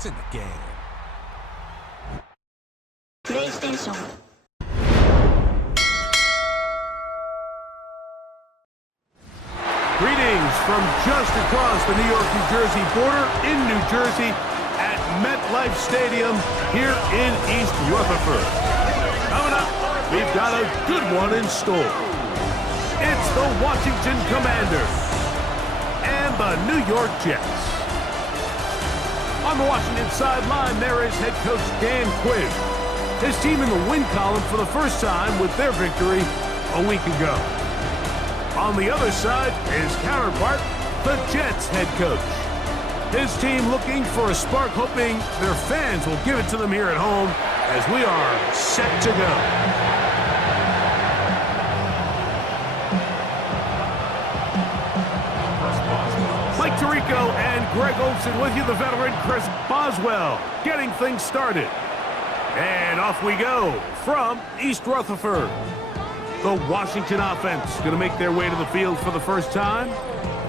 It's in the game. PlayStation. Greetings from just across the New York-New Jersey border in New Jersey at MetLife Stadium here in East Rutherford. Coming up, we've got a good one in store. It's the Washington Commanders and the New York Jets. On the Washington sideline, there is head coach Dan Quinn. His team in the win column for the first time with their victory a week ago. On the other side, his counterpart, the Jets head coach. His team looking for a spark, hoping their fans will give it to them here at home as we are set to go. Mike Tirico and Greg Olson with you, the veteran Chris Boswell, getting things started. And off we go from East Rutherford. The Washington offense going to make their way to the field for the first time.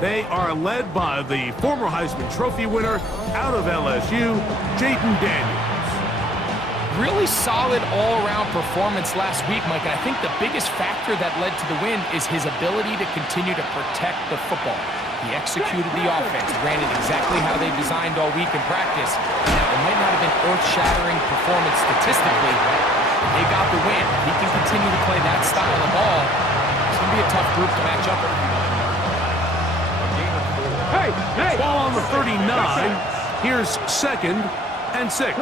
They are led by the former Heisman Trophy winner out of LSU, Jaden Daniels. Really solid all-around performance last week, Mike. And I think the biggest factor that led to the win is his ability to continue to protect the football. He executed the offense, ran it exactly how they designed all week in practice. Now, it might not have been earth-shattering performance statistically. They got the win. He can continue to play that style of ball. It's going to be a tough group to match up with. Hey! Ball on the 39. Here's 2nd and 6.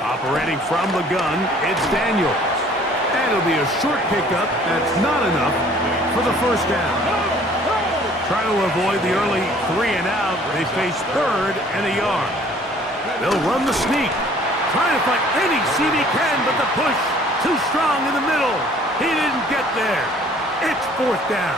Operating from the gun, it's Daniels. And it'll be a short pickup. That's not enough for the first down. Trying to avoid the early 3 and out. They face 3rd and a yard. They'll run the sneak. Trying to find any seam he can, but the push too strong in the middle. He didn't get there. It's 4th down.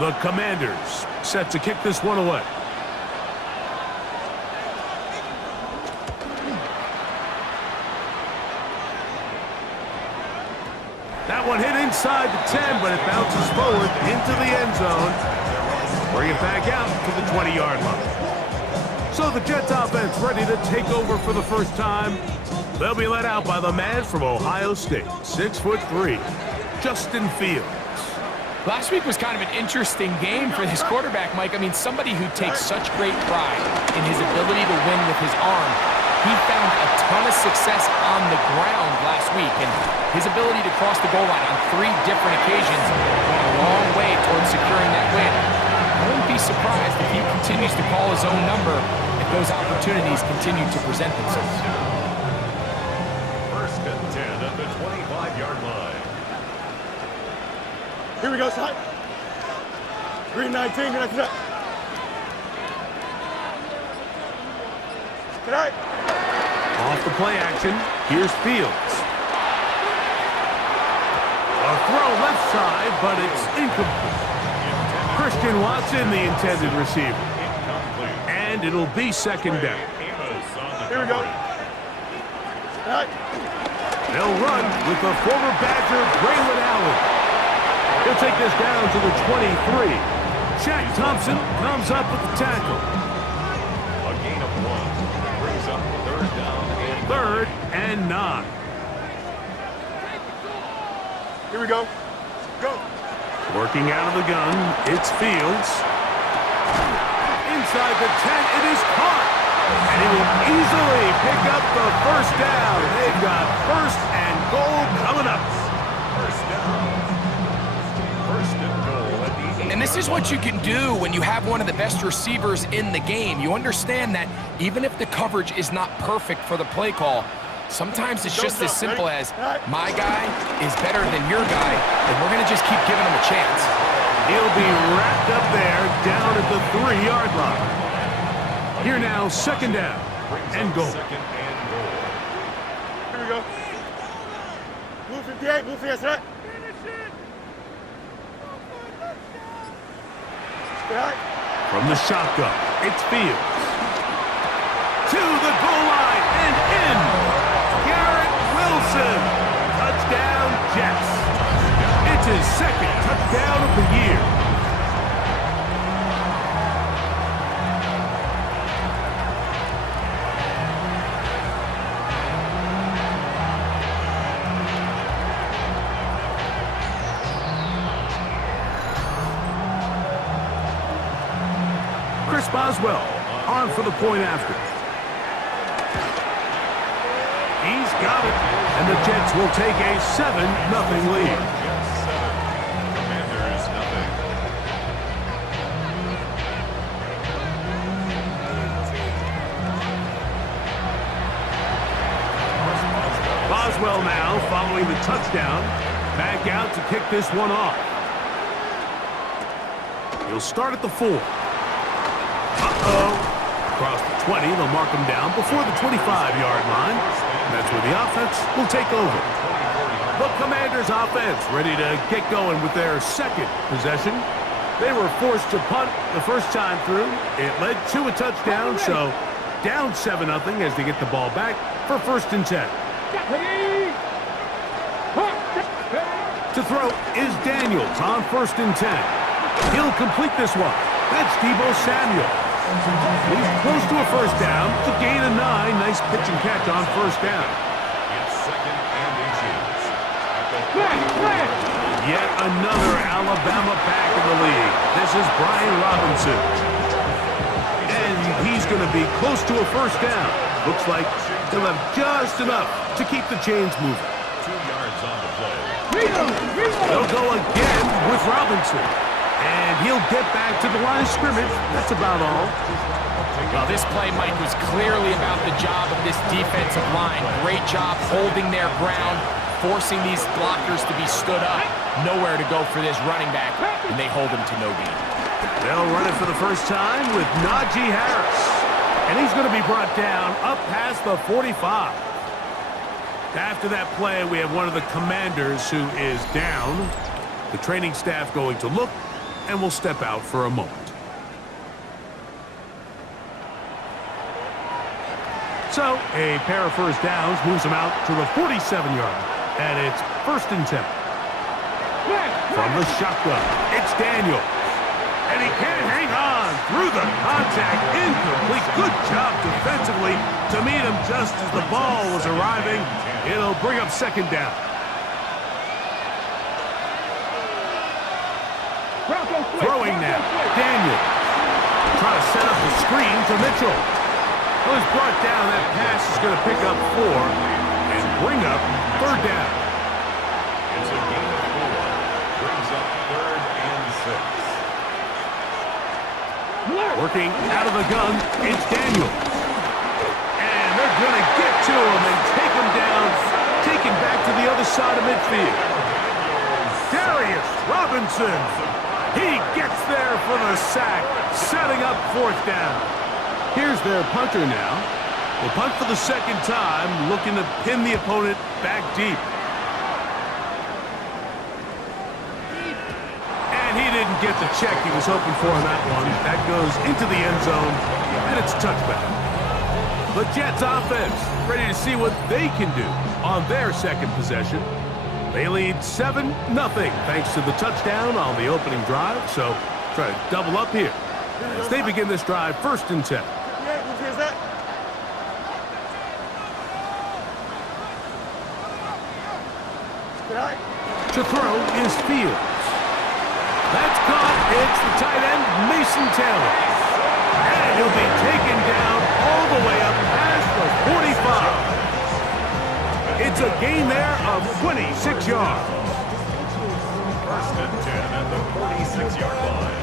The Commanders set to kick this one away. That one hit inside the 10, but it bounces forward into the end zone. Bring it back out to the 20-yard line. So the Jets offense ready to take over for the first time. They'll be led out by the man from Ohio State, 6'3", Justin Fields. Last week was kind of an interesting game for this quarterback, Mike. I mean, somebody who takes such great pride in his ability to win with his arm. He found a ton of success on the ground last week, and his ability to cross the goal line on 3 different occasions went a long way towards securing that win. I wouldn't be surprised if he continues to call his own number if those opportunities continue to present themselves. 1st and 10 at the 25-yard line. Here we go, son. Green 19, good night. Good night. Off the play action, here's Fields. A throw left side, but it's incomplete. Christian Watson, the intended receiver. And it'll be 2nd down. Here we go. Good night. They'll run with the former Badger, Braylon Allen. He'll take this down to the 23. Shaq Thompson comes up with the tackle. A gain of 1 brings up 3rd down and 3rd and 9. Here we go. Go. Working out of the gun, it's Fields. Inside the 10, it is caught. And he will easily pick up the 1st down. They've got 1st and goal coming up. 1st down. 1st and goal at the 8. And this is what you can do when you have one of the best receivers in the game. You understand that even if the coverage is not perfect for the play call, sometimes it's just as simple as my guy is better than your guy, and we're going to just keep giving him a chance. He'll be wrapped up there down at the 3-yard line. Here now, 2nd down and goal. 2nd and goal. Here we go. Blue 58, blue 58, right? From the shotgun, it's Fields. To the goal line and in. Garrett Wilson Boswell on for the point after. He's got it. And the Jets will take a 7-0 lead. Commanders, nothing. Boswell now following the touchdown. Back out to kick this one off. He'll start at the 4. Across the 20, they'll mark him down before the 25-yard line. That's where the offense will take over. The Commanders' offense ready to get going with their second possession. They were forced to punt the first time through. It led to a touchdown, so down 7-0 as they get the ball back for 1st and 10. To throw is Daniels on 1st and 10. He'll complete this one. That's Deebo Samuel. He's close to a first down. It's a gain of 9. Nice pitch and catch on 1st down. It's 2nd and inches. Yet another Alabama back in the league. This is Brian Robinson. And he's going to be close to a first down. Looks like he'll have just enough to keep the chains moving. 2 yards on the play. They'll go again with Robinson. And he'll get back to the line of scrimmage. That's about all. Well, this play, Mike, was clearly about the job of this defensive line. Great job holding their ground, forcing these blockers to be stood up. Nowhere to go for this running back, and they hold him to no gain. They'll run it for the first time with Najee Harris. And he's going to be brought down up past the 45. After that play, we have one of the Commanders who is down. The training staff going to look, and will step out for a moment. So, a pair of first downs moves them out to the 47-yard line. And it's 1st and 10. From the shotgun, it's Daniel. And he can't hang on through the contact. Incomplete. Good job defensively to meet him just as the ball was arriving. It'll bring up 2nd down. Throwing now, Daniel. Trying to set up the screen to Mitchell. Well, he's brought down. That pass is going to pick up 4 and bring up 3rd down. It's a gain of 4. Brings up 3rd and 6. Working out of the gun, it's Daniel. And they're going to get to him and take him down, take him back to the other side of midfield. Darius Robinson. He gets there for the sack, setting up 4th down. Here's their punter now. Will punt for the 2nd time, looking to pin the opponent back deep. And he didn't get the check he was hoping for on that one. That goes into the end zone, and it's a touchback. The Jets offense ready to see what they can do on their 2nd possession. They lead 7-0 thanks to the touchdown on the opening drive. So try to double up here as they begin this drive 1st and 10. To throw is Fields. That's caught. It's the tight end, Mason Taylor. And he'll be taken down all the way up past the 45. It's a gain there of 26 yards. 1st and 10 at the 46-yard line.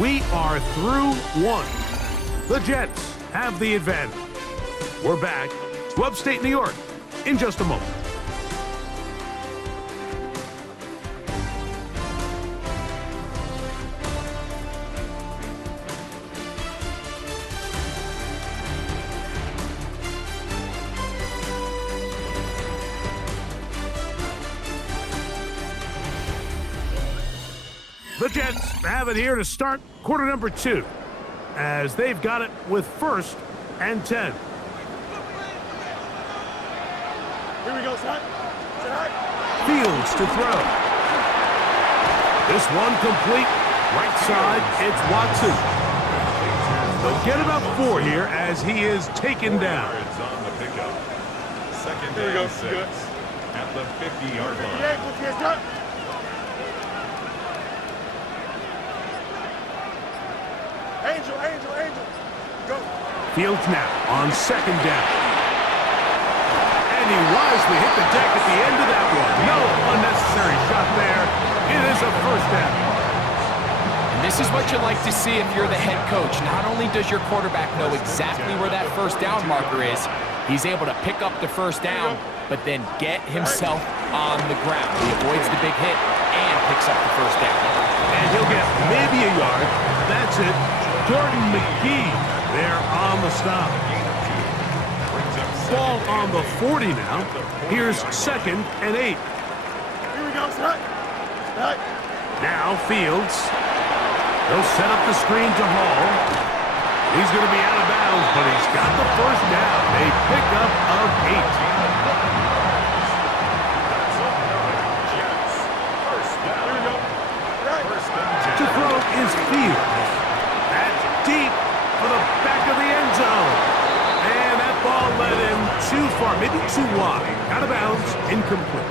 We are through 1. The Jets have the advantage. We're back to upstate New York in just a moment. The Jets have it here to start quarter number 2, as they've got it with 1st and 10. Here we go, son. Fields to throw. This one complete. Right side, it's Watson. They'll get about 4 here as he is taken down. Yards on the pickup. 2nd and 6 at the 50-yard line. Angel, Angel, Angel. Go. Fields now on second down. And he wisely hit the deck at the end of that one. No unnecessary shot there. It is a first down. And this is what you like to see if you're the head coach. Not only does your quarterback know exactly where that first down marker is, he's able to pick up the first down, but then get himself on the ground. He avoids the big hit and picks up the first down. And he'll get maybe a yard. That's it. Jordan McGee there on the stop. Ball on the 40 now. Here's 2nd and 8. Here we go, set. Set. Now Fields. He'll set up the screen to Hall. He's going to be out of bounds, but he's got the first down. A pickup of 8. To throw is Fields. That's deep for the back of the end zone. And that ball led him too far, maybe too wide. Out of bounds, incomplete.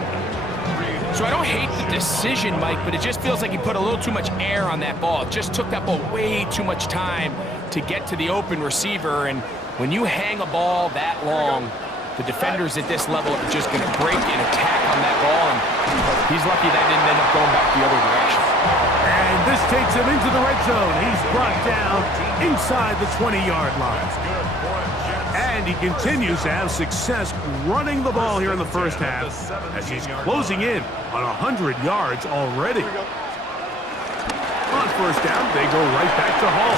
So I don't hate the decision, Mike, but it just feels like he put a little too much air on that ball. It just took that ball way too much time to get to the open receiver. And when you hang a ball that long, the defenders at this level are just going to break and attack on that ball. And he's lucky that didn't end up going back the other direction. And this takes him into the red zone. He's brought down inside the 20-yard line. And he continues to have success running the ball here in the first half as he's closing in on 100 yards already. On first down, they go right back to Hall.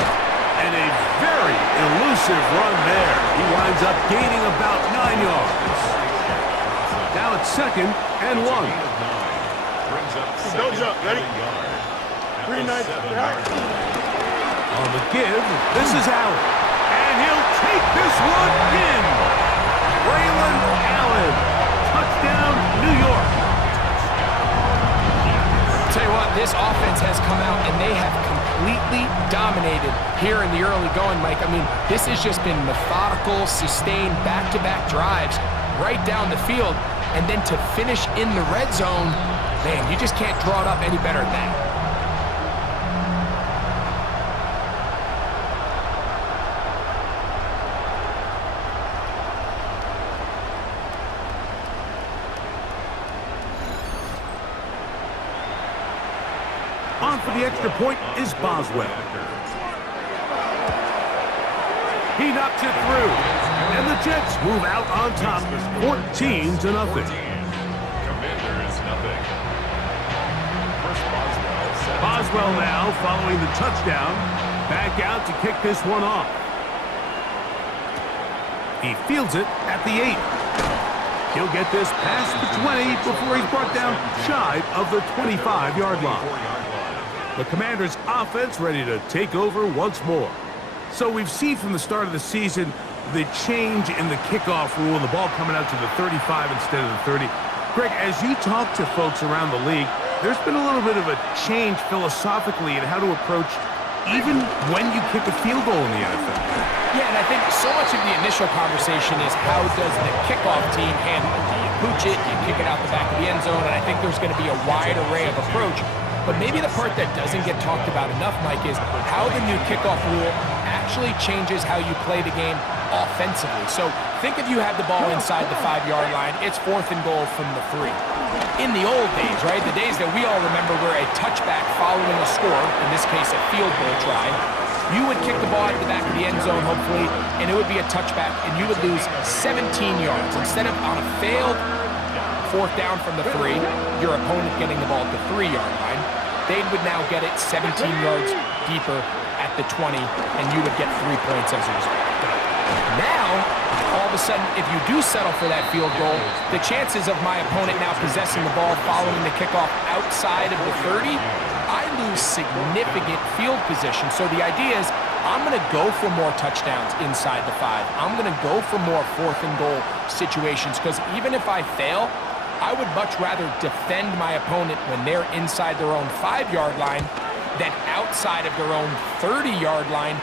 And a very elusive run there. He winds up gaining about 9 yards. Now it's 2nd and 1. Don't jump. Ready? 3 nice. On the give, this is Allen. And he'll take this one in. Braylon Allen. Touchdown, New York. I'll tell you what, this offense has come out and they have completely dominated here in the early going, Mike. I mean, this has just been methodical, sustained, back-to-back drives right down the field. And then to finish in the red zone, man, you just can't draw it up any better than that. On for the extra point is Boswell. He knocks it through. And the Jets move out on top, 14-0. Boswell now following the touchdown. Back out to kick this one off. He fields it at the 8. He'll get this past the 20 before he's brought down shy of the 25-yard line. The Commanders' offense ready to take over once more. So we've seen from the start of the season the change in the kickoff rule and the ball coming out to the 35 instead of the 30. Greg, as you talk to folks around the league, there's been a little bit of a change philosophically in how to approach even when you kick a field goal in the NFL. Yeah, and I think so much of the initial conversation is how does the kickoff team handle it? Do you pooch it? Do you kick it out the back of the end zone? And I think there's going to be a wide array of approach. But maybe the part that doesn't get talked about enough, Mike, is how the new kickoff rule actually changes how you play the game offensively. So think if you have the ball inside the 5-yard line, it's 4th and goal from the 3. In the old days, right, the days that we all remember where a touchback following a score, in this case a field goal try, you would kick the ball at the back of the end zone, hopefully, and it would be a touchback, and you would lose 17 yards. Instead of on a failed 4th down from the 3, your opponent getting the ball at the 3-yard line, they would now get it 17 yards deeper at the 20, and you would get 3 points as a result. Now, all of a sudden, if you do settle for that field goal, the chances of my opponent now possessing the ball following the kickoff outside of the 30, I lose significant field position. So the idea is I'm going to go for more touchdowns inside the 5. I'm going to go for more 4th and goal situations because even if I fail, I would much rather defend my opponent when they're inside their own 5-yard line than outside of their own 30-yard line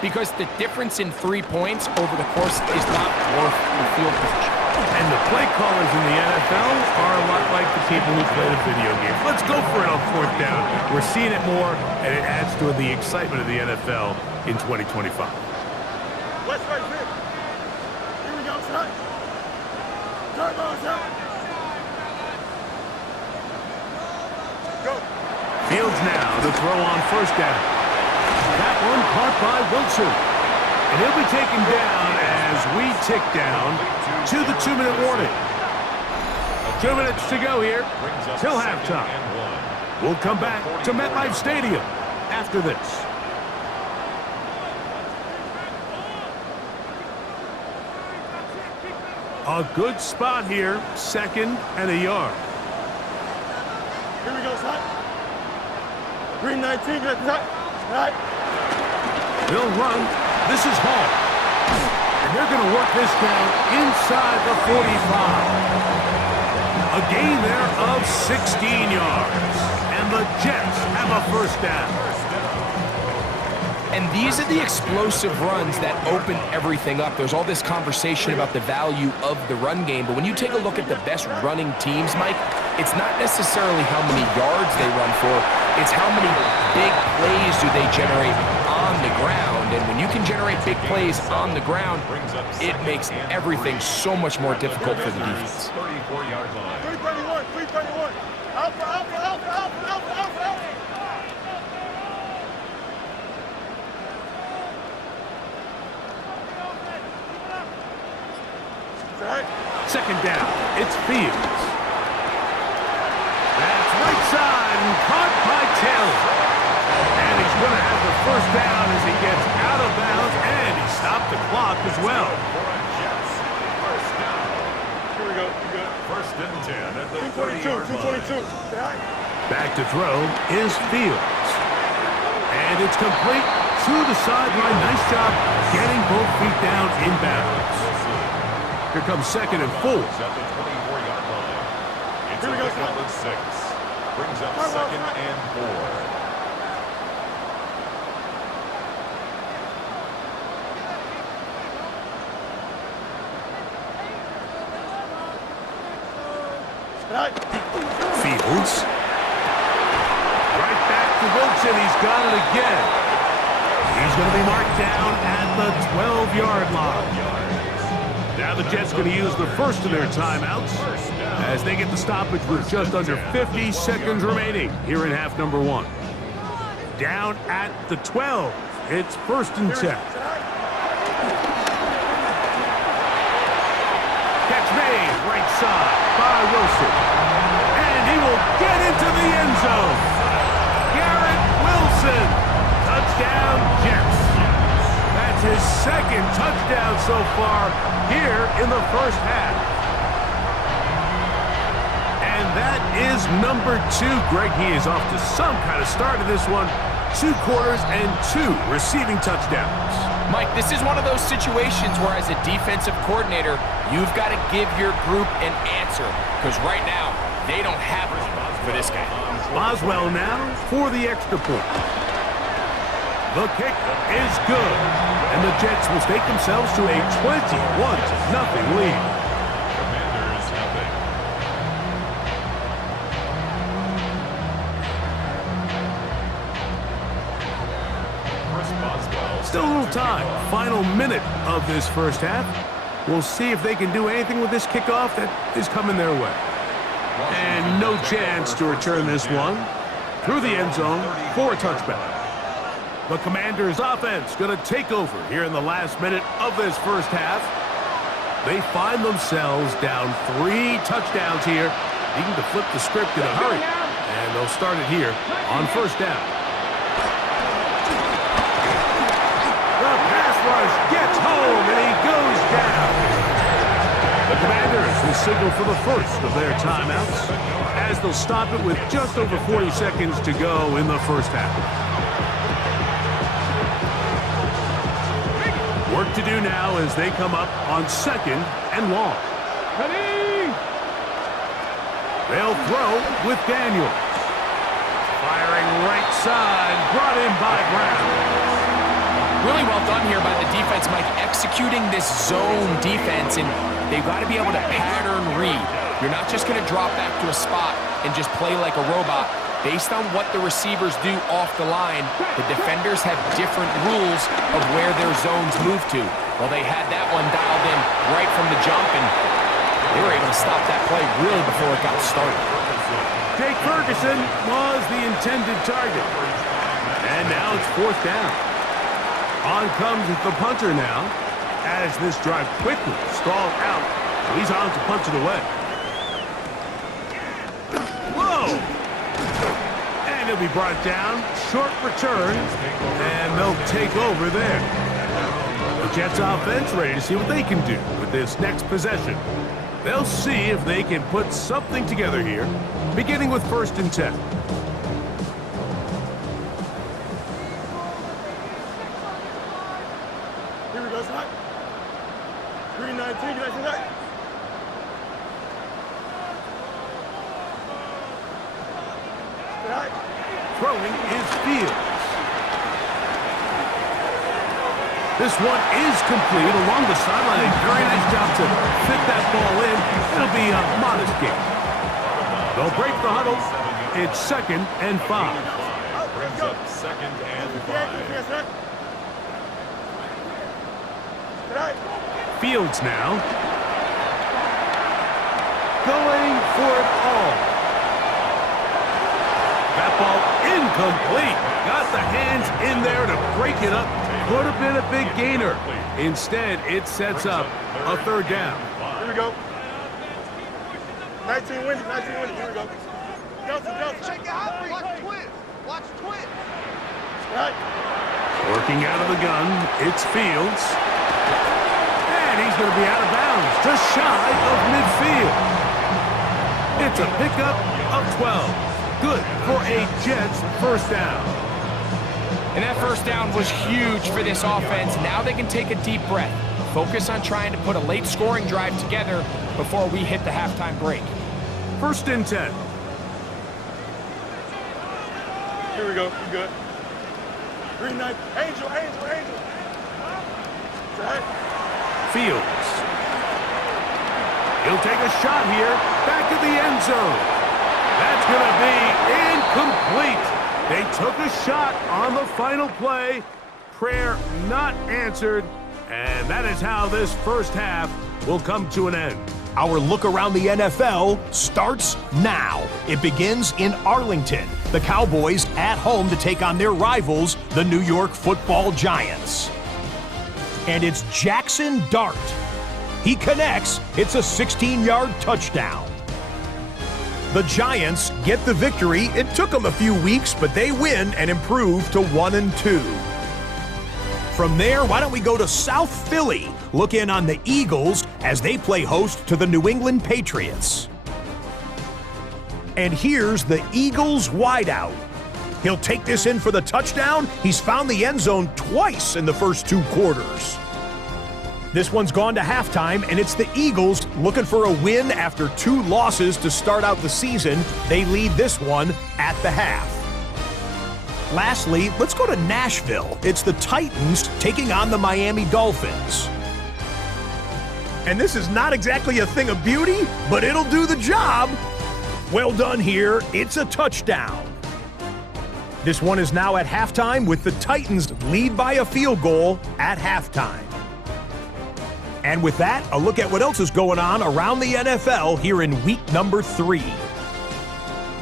because the difference in 3 points over the course is not worth the field position. And the play callers in the NFL are a lot like the people who play the video games. Let's go for it on fourth down. We're seeing it more, and it adds to the excitement of the NFL in 2025. West right here. Here we go, son. Turbo, son. Go. Fields now to throw on first down. That one caught by Wilson. And he'll be taken down as we tick down to the 2-minute warning. 2 minutes to go here till halftime. We'll come back to MetLife Stadium after this. A good spot here, 2nd and a yard. Here we go, son. Green 19, get the top. Right. They'll run. This is Hall. And they're going to work this down inside the 45. A gain there of 16 yards. And the Jets have a first down. And these are the explosive runs that open everything up. There's all this conversation about the value of the run game, but when you take a look at the best running teams, Mike, it's not necessarily how many yards they run for, it's how many big plays do they generate on the ground. And when you can generate big plays on the ground, it makes everything so much more difficult for the defense. 34-yard line. 321, 321. Alpha, alpha, alpha, alpha, alpha, alpha, alpha. Second down, it's Fields. That's right side and caught by Taylor. And he's going to have the first down as he gets out of bounds, and he stopped the clock as well. First down. Here we go. You good? First and 10 at the 222, 222. Back to throw is Fields. And it's complete to the sideline. Nice job getting both feet down in bounds. Here comes 2nd and 4. At the 24-yard line. It's a pickup of 6. Brings up 2nd and 4. Fields. Right back to Wilson. He's got it again. He's going to be marked down at the 12-yard line. Now the Jets going to use the first of their timeouts as they get the stoppage with just under 50 seconds remaining here in half number 1. Down at the 12. It's 1st and 10. Catch made right side by Wilson. And he will get into the end zone. Garrett Wilson. Touchdown, Jets. That's his 2nd touchdown so far here in the first half. And that is number 2. Greg, he is off to some kind of start in this one. 2 quarters and 2 receiving touchdowns. Mike, this is one of those situations where as a defensive coordinator, you've got to give your group an answer. Because right now, they don't have one for this guy. Boswell now for the extra point. The kick is good. And the Jets will take themselves to a 21-0 lead. Commanders nothing. Still a little time. Final minute of this first half. We'll see if they can do anything with this kickoff that is coming their way. And no chance to return this one through the end zone for a touchback. The Commanders' offense going to take over here in the last minute of this first half. They find themselves down 3 touchdowns here, needing to flip the script in a hurry. And they'll start it here on first down. The pass rush gets home, and he goes down. The Commanders will signal for the first of their timeouts as they'll stop it with just over 40 seconds to go in the first half. Work to do now as they come up on 2nd and long. They'll throw with Daniels. Firing right side, brought in by Brown. Really well done here by the defense, Mike, executing this zone defense, and they've got to be able to pattern read. You're not just going to drop back to a spot and just play like a robot. Based on what the receivers do off the line, the defenders have different rules of where their zones move to. Well, they had that one dialed in right from the jump, and they were able to stop that play really before it got started. Jake Ferguson was the intended target. And now it's 4th down. On comes the punter now, as this drive quickly stalled out. So he's on to punch it away. Whoa! And he'll be brought down. Short return, and they'll take over there. The Jets offense ready to see what they can do with this next possession. They'll see if they can put something together here, beginning with 1st and 10. Here we go, son. 319, you guys see that? Throwing is Fields. This one is complete along the sideline. A very nice job to fit that ball in. It'll be a modest gain. They'll break the huddle. It's 2nd and 5. Brings up 2nd and 5. Fields now. Going for it all. That ball incomplete. Got the hands in there to break it up. Could have been a big gainer. Instead, it sets up a 3rd down. Here we go. 19 winning, 19 winning. Here we go. Johnson. Check it out. Watch twins. Watch twins. Right. Working out of the gun, it's Fields. And he's going to be out of bounds, just shy of midfield. It's a pickup of 12. Good for a Jets 1st down. And that 1st down was huge for this offense. Now they can take a deep breath. Focus on trying to put a late scoring drive together before we hit the halftime break. 1st and 10. Here we go. We good. 3-9. Angel. Right. Fields. He'll take a shot here. Back of the end zone. That's going to be incomplete. They took a shot on the final play. Prayer not answered. And that is how this 1st half will come to an end. Our look around the NFL starts now. It begins in Arlington. The Cowboys at home to take on their rivals, the New York Football Giants. And it's Jackson Dart. He connects. It's a 16-yard touchdown. The Giants get the victory. It took them a few weeks, but they win and improve to 1-2. From there, why don't we go to South Philly? Look in on the Eagles as they play host to the New England Patriots. And here's the Eagles wideout. He'll take this in for the touchdown. He's found the end zone twice in the first 2 quarters. This one's gone to halftime, and it's the Eagles looking for a win after 2 losses to start out the season. They lead this one at the half. Lastly, let's go to Nashville. It's the Titans taking on the Miami Dolphins. And this is not exactly a thing of beauty, but it'll do the job. Well done here. It's a touchdown. This one is now at halftime with the Titans lead by a field goal at halftime. And with that, a look at what else is going on around the NFL here in week number 3.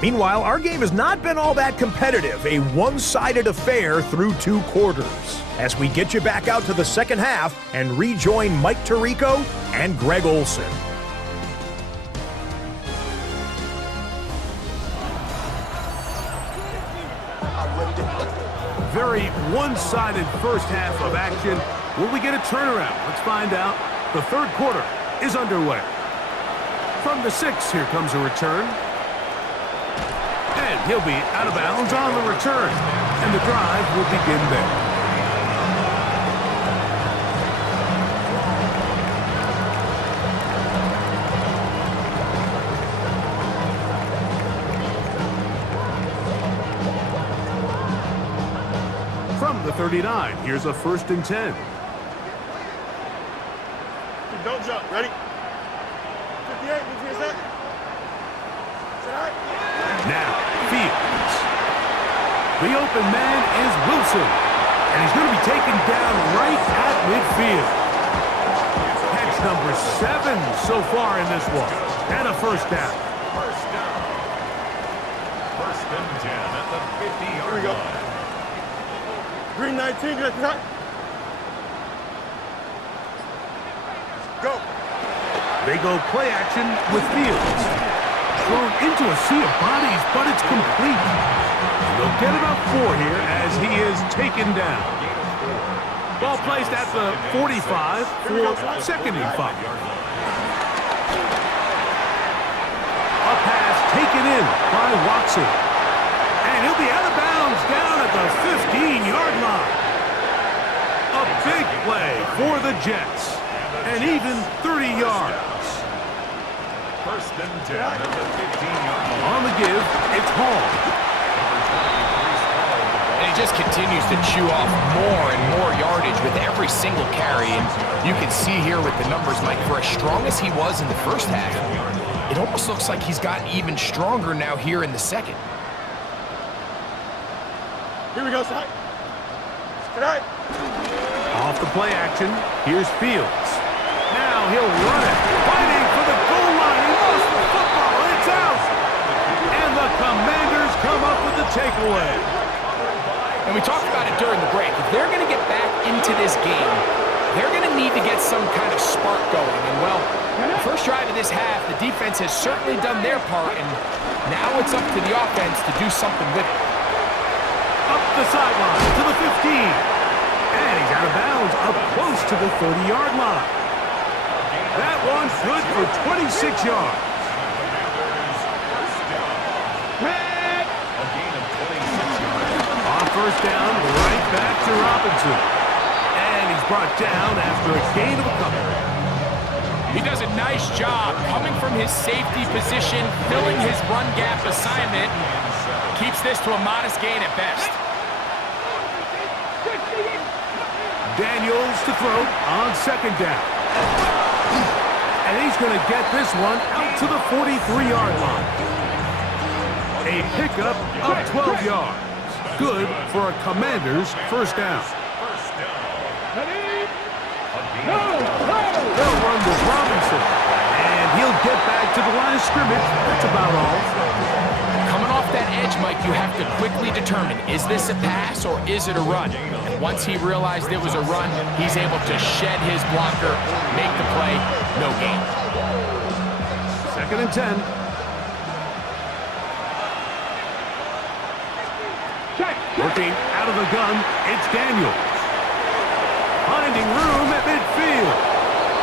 Meanwhile, our game has not been all that competitive, a one-sided affair through 2 quarters. As we get you back out to the 2nd half and rejoin Mike Tirico and Greg Olson. Very one-sided 1st half of action. Will we get a turnaround? Let's find out. The 3rd quarter is underway. From the 6, here comes a return. And he'll be out of bounds on the return. And the drive will begin there. From the the 39. Here's a 1st and 10. Don't jump. Ready? 58. Move to your set. Set high. Now, Fields. The open man is Wilson. And he's going to be taken down right at midfield. Catch number 7 so far in this one. And a 1st down. First down. 1st and 10 at the 50-yard line. Green 19. Get it. Go. They go play action with Fields. Thrown into a sea of bodies, but it's complete. And they'll get about 4 here as he is taken down. Ball placed at the 45 for 2nd and 5. A pass taken in by Watson. And he'll be out of bounds down at the 15-yard line. A big play for the Jets. And even 30 yards. 1st and 10 at the 15-yard line. On the give, it's Hall. And he just continues to chew off more and more yardage with every single carry. And you can see here with the numbers, Mike, for as strong as he was in the 1st half, it almost looks like he's gotten even stronger now here in the 2nd. Here we go, side. Tonight. Off the play action, here's Fields. Now he'll run it, fighting for the goal line. He lost the football. It's out. And the Commanders come up with the takeaway. And we talked about it during the break. If they're going to get back into this game, they're going to need to get some kind of spark going. And, well, the first drive of this half, the defense has certainly done their part, and now it's up to the offense to do something with it. Up the sideline to the 15. And he's out of bounds up close to the 30-yard line. That one's good for 26 yards. On 1st down, right back to Robinson. And he's brought down after a gain of a couple. He does a nice job coming from his safety position, filling his run gap assignment, and keeps this to a modest gain at best. Daniels to throw on 2nd down. And he's going to get this one out to the 43-yard line. A pickup of 12 yards. Good for a Commander's 1st down. They'll run with Robinson. And he'll get back to the line of scrimmage. That's about all. Coming off that edge, Mike, you have to quickly determine, is this a pass or is it a run? And once he realized it was a run, he's able to shed his blocker, make the play, no gain. 2nd and 10. Working out of the gun, it's Daniels. Finding room at midfield.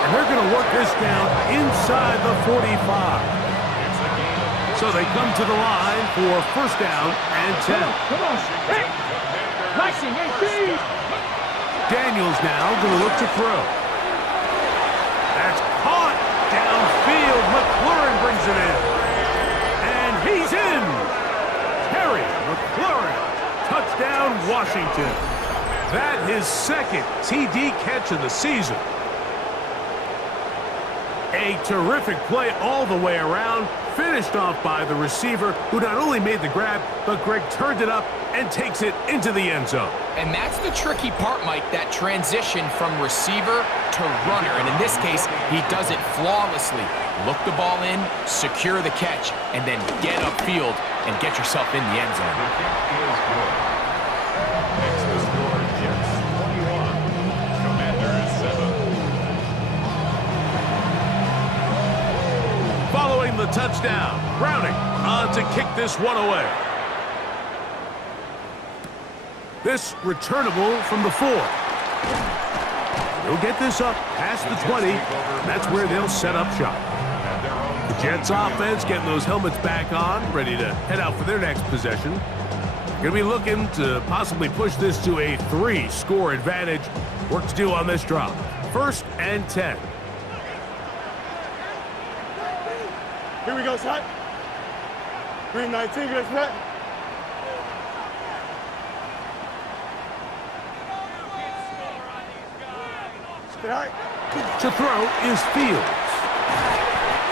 And they're going to work this down inside the 45. So they come to the line for 1st down and 10. Come on. Hey. Daniels now going to look to throw. That's caught downfield. McLaurin brings it in. And he's in. Terry McLaurin. Touchdown, Washington. That his 2nd TD catch of the season. A terrific play all the way around, finished off by the receiver, who not only made the grab, but Greg turned it up and takes it into the end zone. And that's the tricky part, Mike, that transition from receiver to runner. And in this case, he does it flawlessly. Look the ball in, secure the catch, and then get upfield and get yourself in the end zone. Next to score, Jets 21, Commanders 7. Following the touchdown, Browning on to kick this one away. This returnable from the 4. They'll get this up past the 20. And that's where they'll set up shop. The Jets offense getting those helmets back on, ready to head out for their next possession. Going to be looking to possibly push this to a 3-score advantage. Work to do on this drop. 1st and 10. Here we go, side. Green 19, get it. To throw is Fields.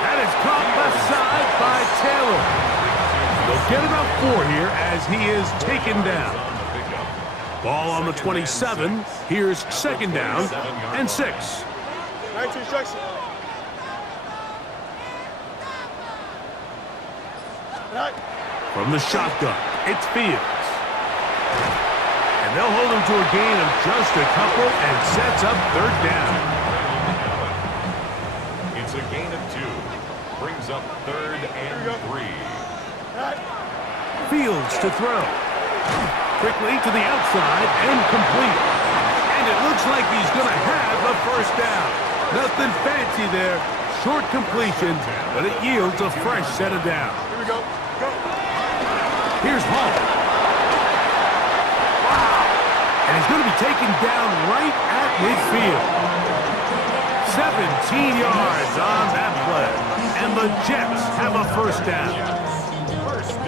That is caught left side by Taylor. They'll get about 4 here as he is taken down. Ball on the 27. Here's second down and 6. 19 instruction. From the shotgun, it's Fields. And they'll hold him to a gain of just a couple and sets up third down. It's a gain of 2. Brings up third and 3. Fields to throw. Quickly to the outside and complete. And it looks like he's going to have a first down. Nothing fancy there. Short completion, but it yields a fresh set of downs. Here we go. Go. Here's Hall. Wow. And he's going to be taken down right at midfield. 17 yards on that play. And the Jets have a first down.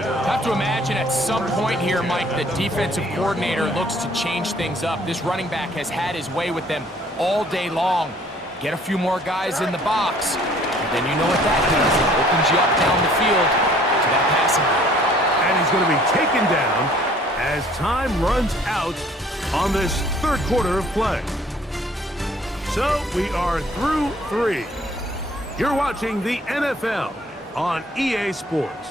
I have to imagine at some point here, Mike, the defensive coordinator looks to change things up. This running back has had his way with them all day long. Get a few more guys in the box, and then you know what that does. It opens you up down the field to that passing game. And he's going to be taken down as time runs out on this third quarter of play. So we are through 3. You're watching the NFL on EA Sports.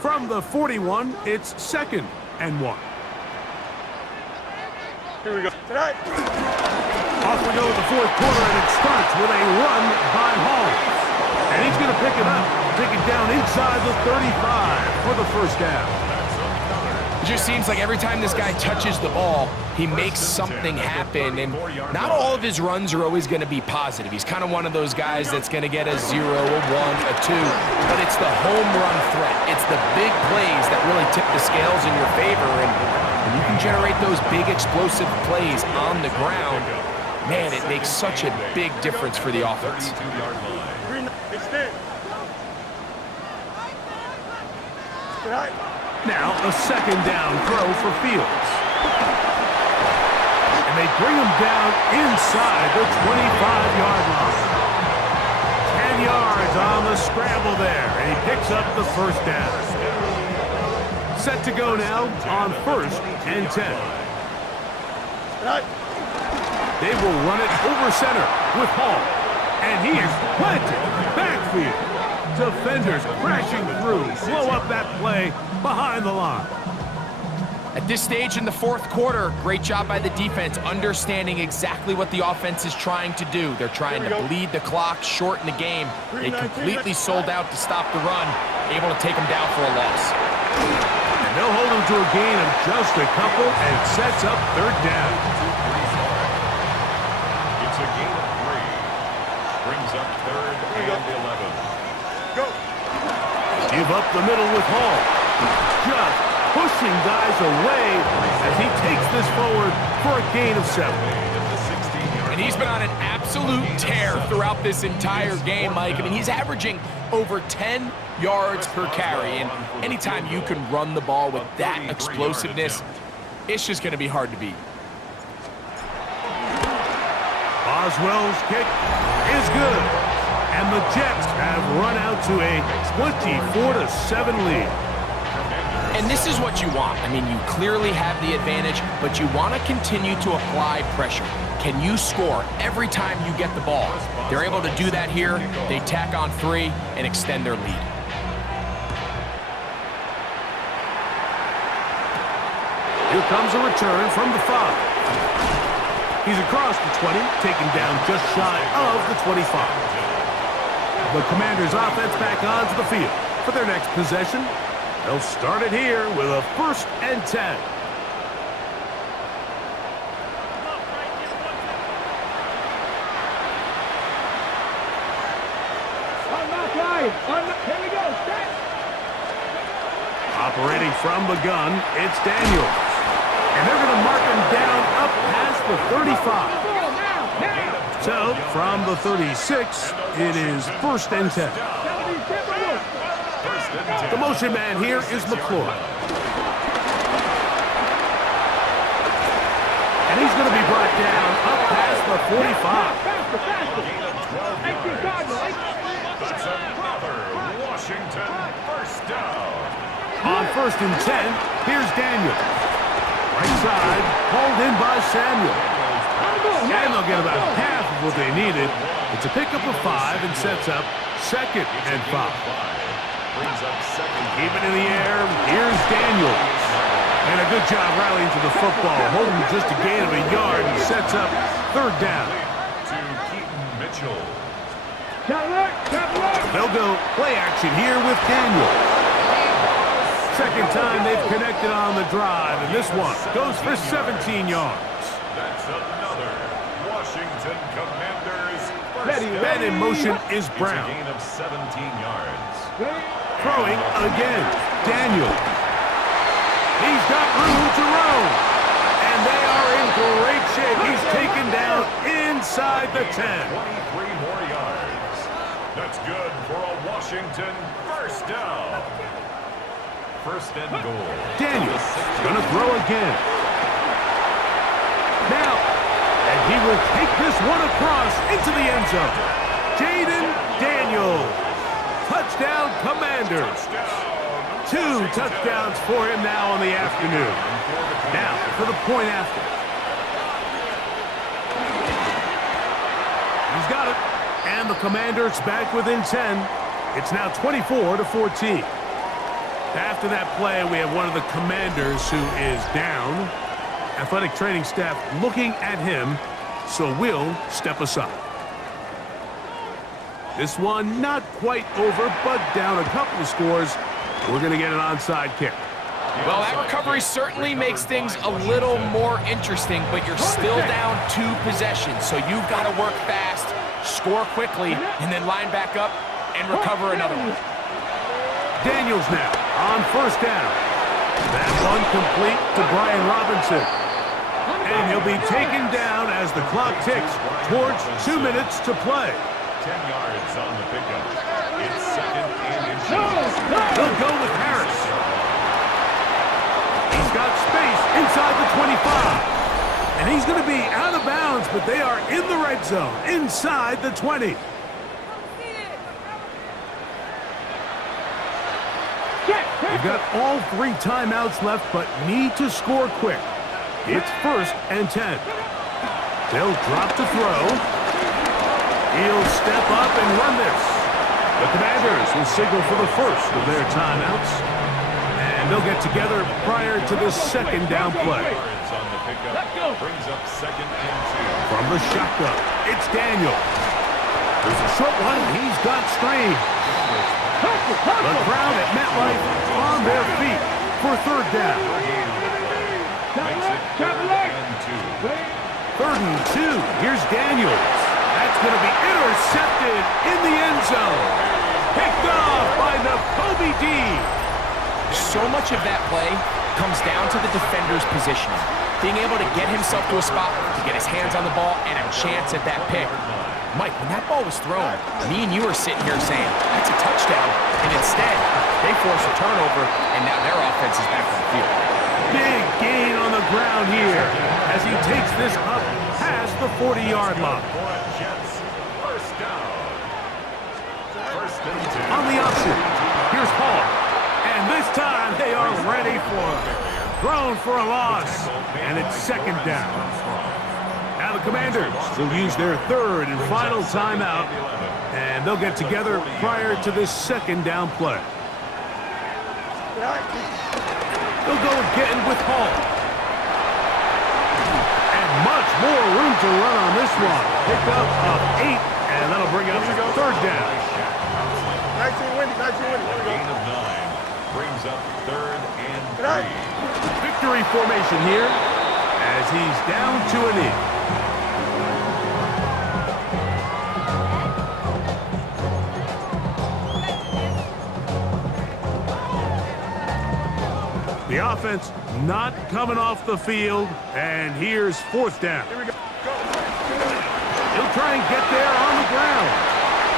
From the 41, it's second and 1. Here we go. Tonight. Off we go with the fourth quarter, and it starts with a run by Holmes. And he's going to pick it up, take it down inside the 35 for the first down. It just seems like every time this guy touches the ball, he makes something happen, and not all of his runs are always going to be positive. He's kind of one of those guys that's going to get a 0, a 1, a 2, but it's the home run threat. It's the big plays that really tip the scales in your favor, and when you can generate those big explosive plays on the ground, man, it makes such a big difference for the offense. Extend. Tonight. Now a second down throw for Fields. And they bring him down inside the 25-yard line. 10 yards on the scramble there, and he picks up the first down. Set to go now on first and 10. Tonight. They will run it over center with Hall. And he is planted backfield. Defenders crashing through, slow up that play behind the line. At this stage in the fourth quarter, great job by the defense, understanding exactly what the offense is trying to do. They're trying to bleed the clock, shorten the game. They completely sold out to stop the run, able to take them down for a loss. And they'll hold him to a gain of just a couple and sets up third down. It's a gain of 3. Brings up third and 11. Go. Give up the middle with Hall. Just pushing guys away as he takes this forward for a gain of 7. And he's been on an absolute tear throughout this entire game, Mike. I mean, he's averaging over 10 yards per carry. And anytime you can run the ball with that explosiveness, it's just going to be hard to beat. Boswell's kick is good. And the Jets have run out to a 24-7 lead. And this is what you want. I mean, you clearly have the advantage, but you want to continue to apply pressure. Can you score every time you get the ball? They're able to do that here. They tack on 3 and extend their lead. Here comes a return from the 5. He's across the 20, taken down just shy of the 25. The Commanders' offense back onto the field for their next possession. They'll start it here with a first and 10. Here we go. Operating from the gun, it's Daniels. And they're going to mark him down up past the 35. So, from the 36, it is first and 10. The motion man here is McClure. And he's going to be brought down up past the 45. That's another Washington first down. On 1st and 10, here's Daniel. Right side, hauled in by Samuel. And they'll get about half of what they needed. It's a pickup of 5 and sets up 2nd and 5. Keep it in the air. Here's Daniel. And a good job rallying to the football. Holding just a gain of a yard and sets up 3rd down. To Keaton Mitchell. They'll go play action here with Daniel. 2nd time they've connected on the drive, and this one goes for 17 yards. That's another Washington Commanders first down. Man in motion is Brown. It's a gain of 17 yards. Throwing again, Daniel. He's got room to roam. And they are in great shape. He's taken down inside the 10. 23 more yards. That's good for a Washington first down. 1st and goal. Daniels gonna throw again. Now, and he will take this one across into the end zone. Jaden Daniels. Touchdown, Commanders. 2 touchdowns for him now on the afternoon. Now, for the point after. He's got it. And the Commanders back within 10. It's now 24-14. After that play, we have one of the Commanders who is down. Athletic training staff looking at him, so we'll step aside. This one not quite over, but down a couple of scores. We're going to get an onside kick. Well, that recovery certainly makes things a little more interesting, but you're still down 2 possessions, so you've got to work fast, score quickly, and then line back up and recover another one. Daniels now on 1st down. That one complete to Brian Robinson. And he'll be taken down as the clock ticks towards 2 minutes to play. 10 yards on the pickup. It's 2nd and inches. They'll go with Harris. He's got space inside the 25. And he's going to be out of bounds, but they are in the red zone, inside the 20. They've got all 3 timeouts left, but need to score quick. It's 1st and 10. They'll drop to throw. He'll step up and run this. The Commanders will signal for the first of their timeouts. And they'll get together prior to this 2nd down play. On the pickup. Brings up 2nd and 2. From the shotgun, it's Daniel. There's a short one. He's got strain. The crowd at MetLife on their feet for 3rd down. Makes it 3rd and 2. 3rd and 2. Here's Daniels. That's going to be intercepted in the end zone. Picked off by Nakobe Dean. So much of that play comes down to the defender's positioning. Being able to get himself to a spot, to get his hands on the ball, and a chance at that pick. Mike, when that ball was thrown, me and you were sitting here saying, that's a touchdown, and instead, they force a turnover, and now their offense is back on the field. Big gain on the ground here as he takes this up past the 40-yard line. Jets first down. 1st and 2. On the option, here's Hall. And this time, they are ready for it. Thrown for a loss, and it's 2nd down. Now the Commanders will use their 3rd and final timeout, and they'll get together prior to this 2nd down play. They'll go again with Hall. And much more room to run on this one. Picked up of 8, and that'll bring up 3rd down. 19 winning. Gain of 9. Brings up 3rd and 3. Victory formation here as he's down to a knee. The offense not coming off the field, and here's 4th down. Here we go. He'll try and get there on the ground.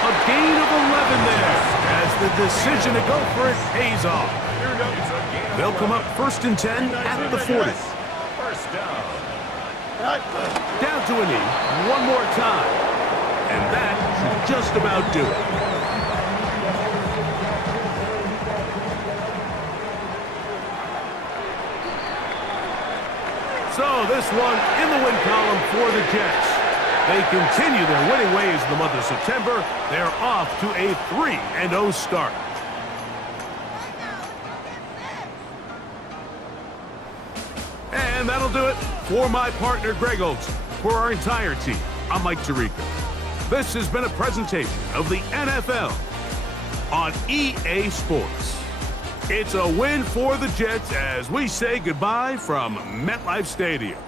A gain of 11 there as the decision to go for it pays off. They'll come up 1st and 10 at the 40. First down. Down to a knee one more time. And that should just about do it. So this one in the win column for the Jets. They continue their winning ways in the month of September. They're off to a 3-0 start. And that'll do it for my partner, Greg Olson. For our entire team, I'm Mike Tirico. This has been a presentation of the NFL on EA Sports. It's a win for the Jets as we say goodbye from MetLife Stadium.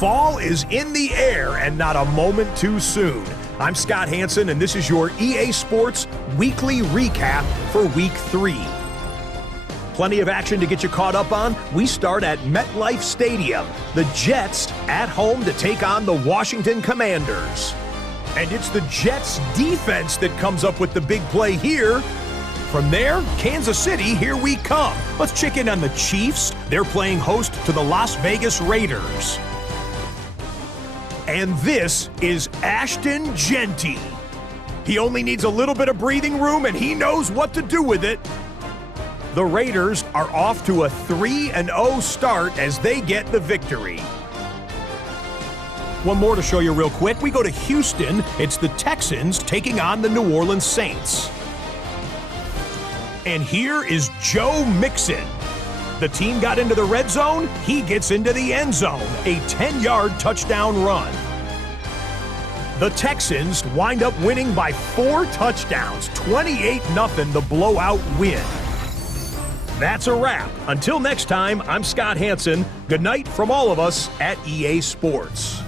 Fall is in the air and not a moment too soon. I'm Scott Hansen, and this is your EA Sports Weekly Recap for Week 3. Plenty of action to get you caught up on. We start at MetLife Stadium. The Jets at home to take on the Washington Commanders. And it's the Jets defense that comes up with the big play here. From there, Kansas City, here we come. Let's check in on the Chiefs. They're playing host to the Las Vegas Raiders. And this is Ashton Genty. He only needs a little bit of breathing room, and he knows what to do with it. The Raiders are off to a 3-0 start as they get the victory. One more to show you real quick. We go to Houston. It's the Texans taking on the New Orleans Saints. And here is Joe Mixon. The team got into the red zone. He gets into the end zone. A 10-yard touchdown run. The Texans wind up winning by 4 touchdowns. 28-0 the blowout win. That's a wrap. Until next time, I'm Scott Hansen. Good night from all of us at EA Sports.